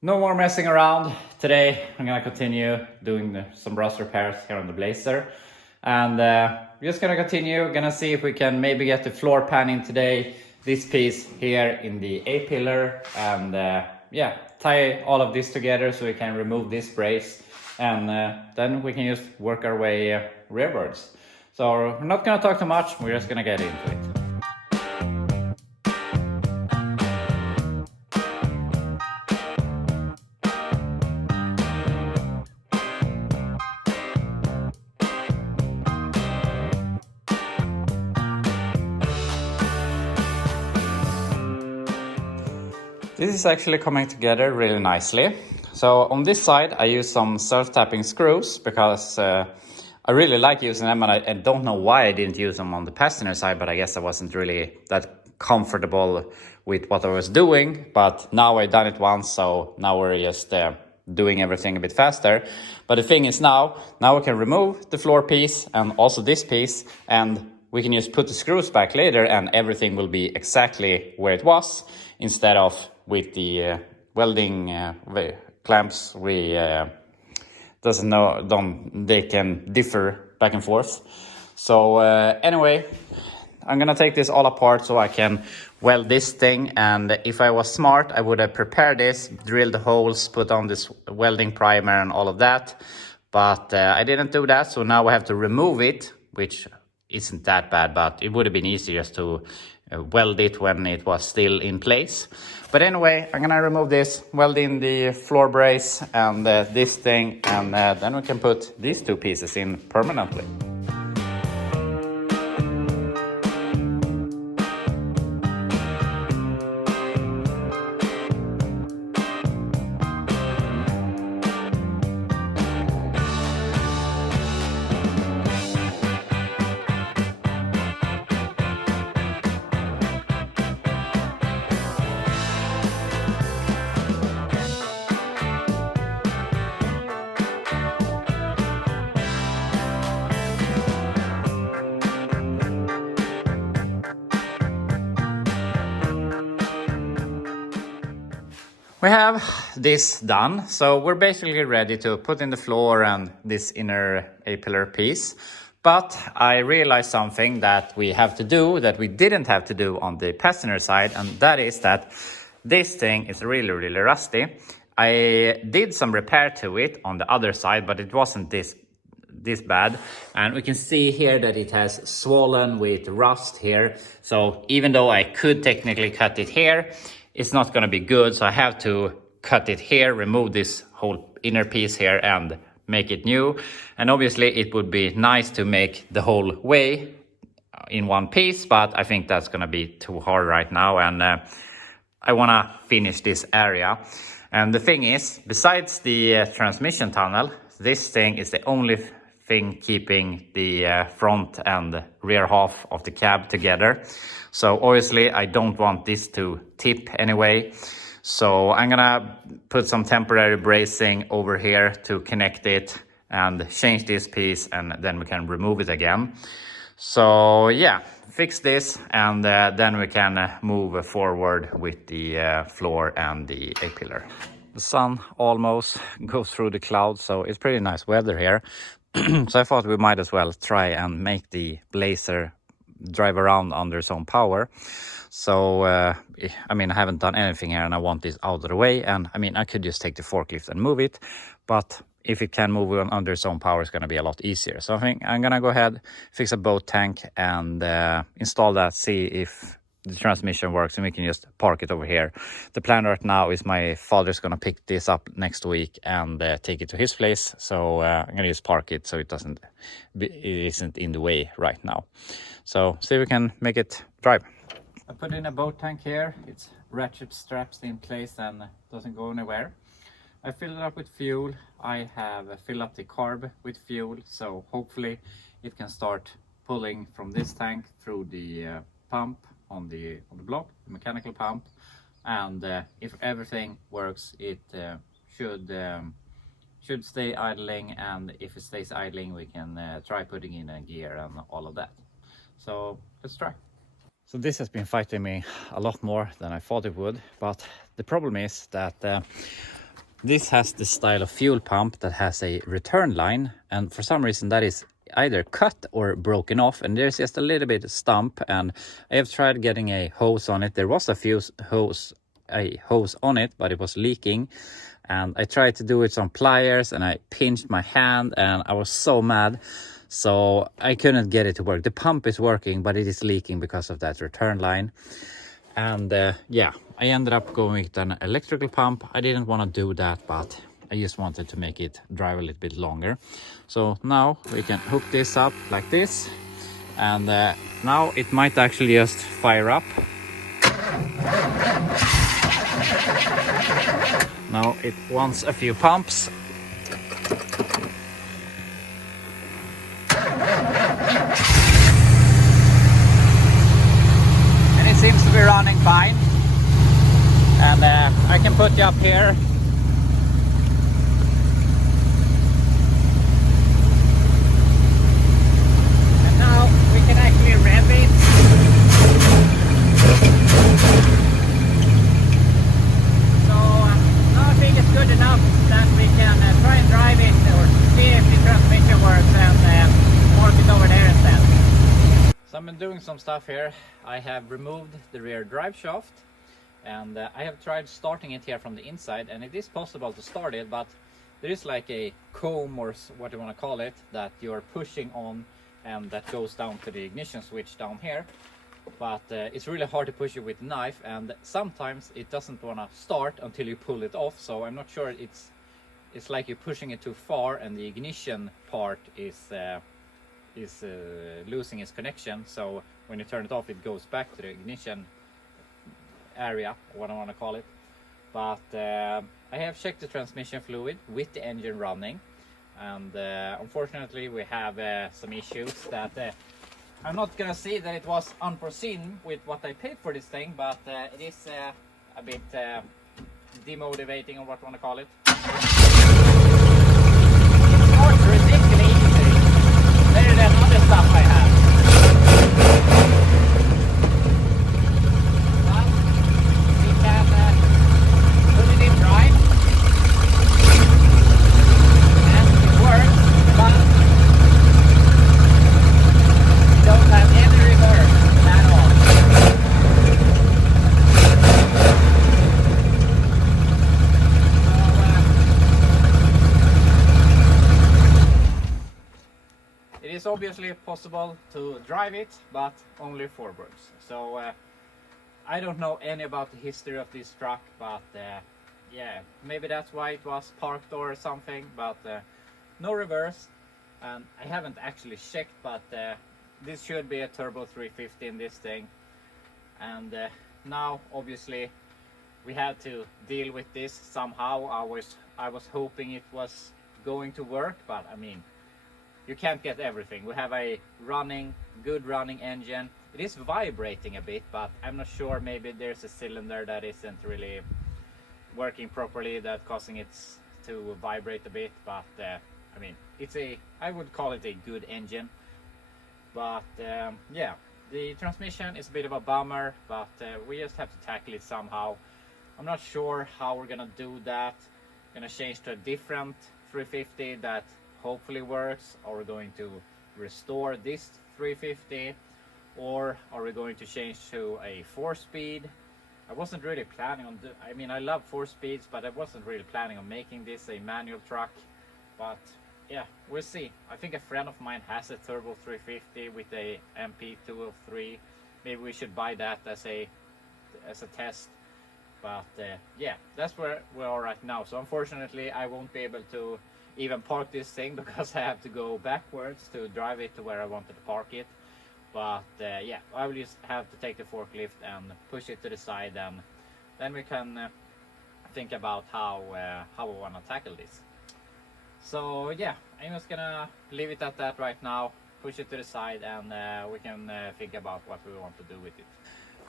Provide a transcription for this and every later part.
No more messing around. Today I'm gonna continue doing some rust repairs here on the Blazer. And we're just gonna continue, gonna see if we can maybe get the floor panning today. This piece here in the A-pillar, and yeah, tie all of this together so we can remove this brace. And then we can just work our way rearwards. So we're not gonna talk too much, we're just gonna get into it. This is actually coming together really nicely. So on this side I use some self-tapping screws because I really like using them, and I don't know why I didn't use them on the passenger side, but I guess I wasn't really that comfortable with what I was doing. But now I've done it once, so now we're just doing everything a bit faster. But the thing is now we can remove the floor piece and also this piece, and we can just put the screws back later and everything will be exactly where it was, instead of with the welding clamps they can differ back and forth. So anyway, I'm gonna take this all apart so I can weld this thing, and if I was smart I would have prepared this, drilled the holes, put on this welding primer and all of that, but I didn't do that, so now I have to remove it, which isn't that bad, but it would have been easier just to weld it when it was still in place. But anyway, I'm gonna remove this, weld in the floor brace and this thing, and then we can put these two pieces in permanently. We have this done, so we're basically ready to put in the floor and this inner A-pillar piece. But I realized something that we have to do that we didn't have to do on the passenger side, and that is that this thing is really rusty. I did some repair to it on the other side, but it wasn't this bad, and we can see here that it has swollen with rust here. So even though I could technically cut it here, it's not going to be good, so I have to cut it here, remove this whole inner piece here and make it new. And obviously it would be nice to make the whole way in one piece, but I think that's going to be too hard right now, and I want to finish this area. And the thing is, besides the transmission tunnel, this thing is the only thing keeping the front and rear half of the cab together. So obviously I don't want this to tip anyway. So I'm gonna put some temporary bracing over here to connect it and change this piece, and then we can remove it again. So yeah, fix this, and then we can move forward with the floor and the A-pillar. The sun almost goes through the clouds, so it's pretty nice weather here. So I thought we might as well try and make the Blazer drive around under some power. So I mean, I haven't done anything here and I want this out of the way, and I mean I could just take the forklift and move it, but if it can move on under its own power, it's going to be a lot easier. So I think I'm gonna go ahead, fix a boat tank and install that, see if the transmission works, and we can just park it over here. The plan right now is my father's gonna pick this up next week and take it to his place, so I'm gonna just park it so it isn't in the way right now. So see if we can make it drive. I put in a boat tank here. It's ratchet straps in place and doesn't go anywhere. I filled it up with fuel. I have filled up the carb with fuel, so hopefully it can start pulling from this tank through the pump on the block, the mechanical pump, and if everything works, it should stay idling, and if it stays idling we can try putting in a gear and all of that. So let's try. So this has been fighting me a lot more than I thought it would, but the problem is that This has the style of fuel pump that has a return line, and for some reason that is either cut or broken off, and there's just a little bit of stump, and I have tried getting a hose on it. There was a hose on it, but it was leaking, and I tried to do it on pliers and I pinched my hand and I was so mad, so I couldn't get it to work. The pump is working, but it is leaking because of that return line. And yeah, I ended up going with an electrical pump. I didn't want to do that, but I just wanted to make it drive a little bit longer. So now we can hook this up like this, and now it might actually just fire up. Now it wants a few pumps. And it seems to be running fine. And I can put you up here. And now we can actually rev it. So now I think it's good enough that we can try and drive it or see if the transmission works and park it over there instead. So I've been doing some stuff here. I have removed the rear drive shaft. And I have tried starting it here from the inside, and it is possible to start it, but there is like a comb or what you want to call it that you're pushing on, and that goes down to the ignition switch down here. But it's really hard to push it with a knife, and sometimes it doesn't want to start until you pull it off. So I'm not sure, it's like you're pushing it too far, and the ignition part is losing its connection. So when you turn it off, it goes back to the ignition area, what I want to call it. But I have checked the transmission fluid with the engine running, and unfortunately we have some issues that I'm not gonna say that it was unforeseen with what I paid for this thing, but it is a bit demotivating, or what you want to call it. It starts ridiculously easy, better than other stuff I have. It's obviously possible to drive it, but only forwards. So I don't know any about the history of this truck, but yeah, maybe that's why it was parked or something, but no reverse. And I haven't actually checked, but this should be a turbo 350 in this thing. And now obviously we had to deal with this somehow. I was hoping it was going to work, but I mean, you can't get everything. We have a good running engine. It is vibrating a bit, but I'm not sure, maybe there's a cylinder that isn't really working properly that causing it to vibrate a bit. But I mean, I would call it a good engine. But yeah, the transmission is a bit of a bummer, but we just have to tackle it somehow. I'm not sure how we're gonna do that. Gonna change to a different 350 that hopefully works. Are we going to restore this 350, or are we going to change to a 4-speed? I wasn't really planning on I mean, I love 4 speeds, but I wasn't really planning on making this a manual truck. But yeah, we'll see. I think a friend of mine has a turbo 350 with a MP203. Maybe we should buy that as a test. But yeah, that's where we are right now. So unfortunately I won't be able to even park this thing, because I have to go backwards to drive it to where I wanted to park it. But yeah, I will just have to take the forklift and push it to the side, and then we can think about how we want to tackle this. So yeah, I'm just gonna leave it at that right now, push it to the side, and we can think about what we want to do with it.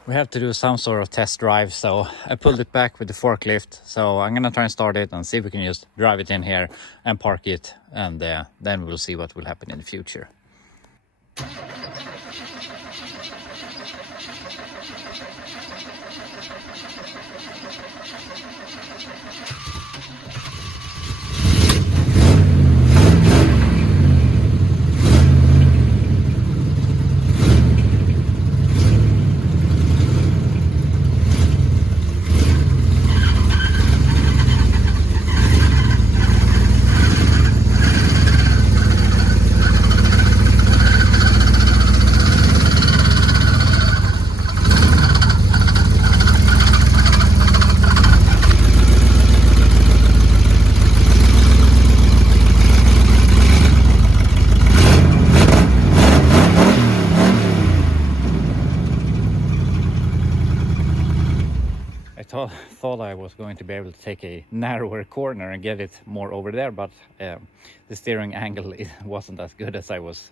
We have to do some sort of test drive, so I pulled it back with the forklift. So I'm gonna try and start it and see if we can just drive it in here and park it, and then we'll see what will happen in the future. thought I was going to be able to take a narrower corner and get it more over there, but the steering angle it wasn't as good as I was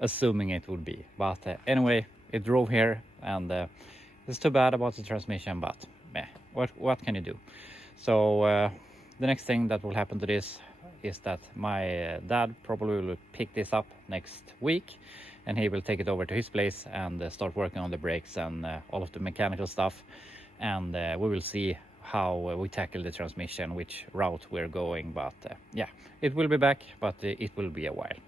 assuming it would be. But anyway, it drove here, and it's too bad about the transmission, but what can you do? So the next thing that will happen to this is that my dad probably will pick this up next week, and he will take it over to his place and start working on the brakes and all of the mechanical stuff, and we will see how we tackle the transmission, which route we're going. But yeah, it will be back, but it will be a while.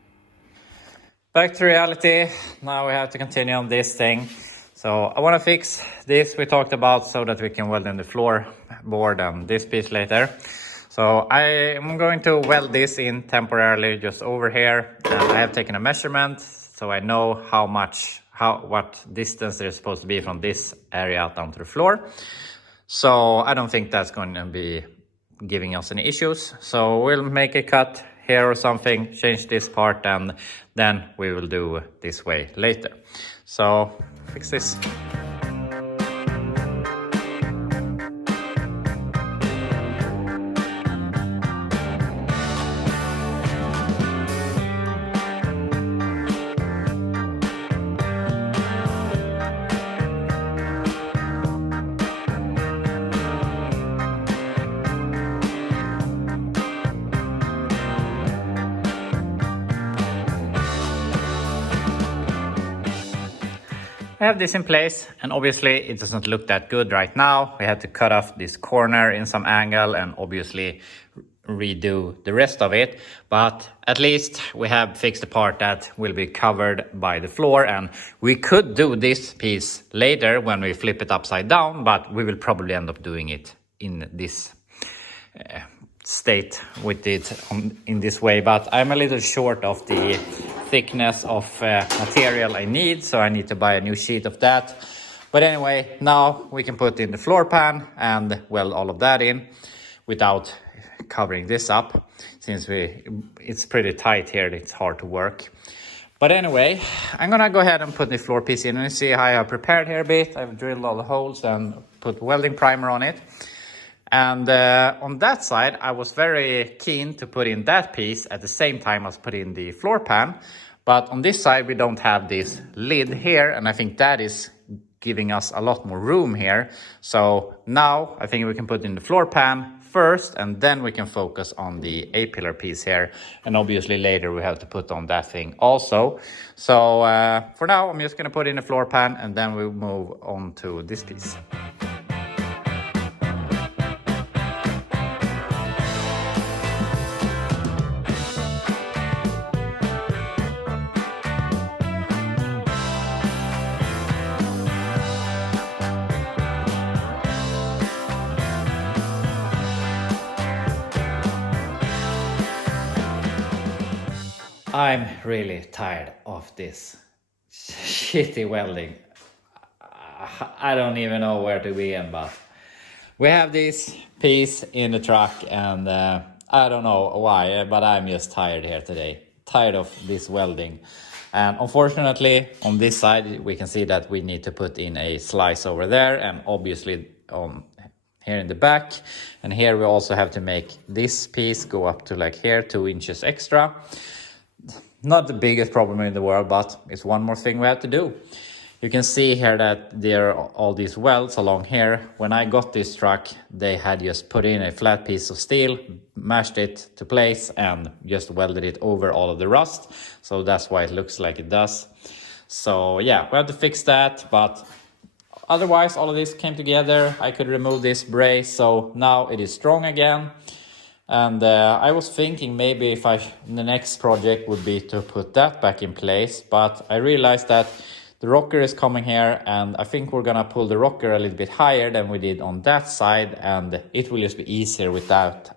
Back to reality. Now we have to continue on this thing. So I want to fix this we talked about so that we can weld in the floorboard and this piece later. So I am going to weld this in temporarily just over here, and I have taken a measurement so I know what distance there's supposed to be from this area down to the floor. So I don't think that's going to be giving us any issues. So we'll make a cut here or something, change this part, and then we will do this way later. So fix this. I have this in place, and obviously it doesn't look that good right now. We have to cut off this corner in some angle and obviously redo the rest of it, but at least we have fixed the part that will be covered by the floor. And we could do this piece later when we flip it upside down, but we will probably end up doing it in this state with it in this way. But I'm a little short of the thickness of material I need, so I need to buy a new sheet of that. But anyway, now we can put in the floor pan and weld all of that in without covering this up, since it's pretty tight here, it's hard to work. But anyway, I'm gonna go ahead and put the floor piece in, and you see how I have prepared here a bit. I've drilled all the holes and put welding primer on it. And on that side, I was very keen to put in that piece at the same time as put in the floor pan. But on this side, we don't have this lid here, and I think that is giving us a lot more room here. So now I think we can put in the floor pan first, and then we can focus on the A-pillar piece here. And obviously later we have to put on that thing also. So for now, I'm just gonna put in the floor pan, and then we'll move on to this piece. I'm really tired of this shitty welding. I don't even know where to begin, but we have this piece in the truck, and I don't know why, but I'm just tired here today. Tired of this welding. And unfortunately, on this side, we can see that we need to put in a slice over there, and obviously here in the back. And here we also have to make this piece go up to like here, 2 inches extra. Not the biggest problem in the world, but it's one more thing we have to do. You can see here that there are all these welds along here. When I got this truck, they had just put in a flat piece of steel, mashed it to place, and just welded it over all of the rust. So that's why it looks like it does. So yeah, we have to fix that, but otherwise all of this came together. I could remove this brace, so now it is strong again. And I was thinking maybe the next project would be to put that back in place, but I realized that the rocker is coming here, and I think we're gonna pull the rocker a little bit higher than we did on that side, and it will just be easier with that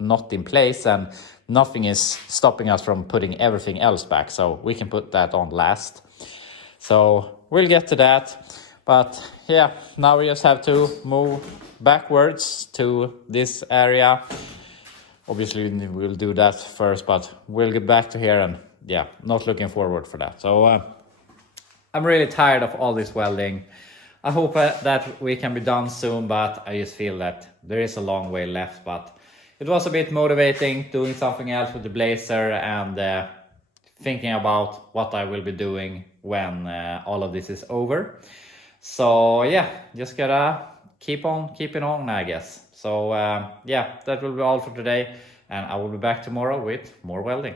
not in place, and nothing is stopping us from putting everything else back, so we can put that on last. So we'll get to that, but yeah, now we just have to move backwards to this area. Obviously, we'll do that first, but we'll get back to here, and yeah, not looking forward for that. So I'm really tired of all this welding. I hope that we can be done soon, but I just feel that there is a long way left. But it was a bit motivating doing something else with the blazer and thinking about what I will be doing when all of this is over. So yeah, just gotta keep on keeping on, I guess. So yeah, that will be all for today, and I will be back tomorrow with more welding.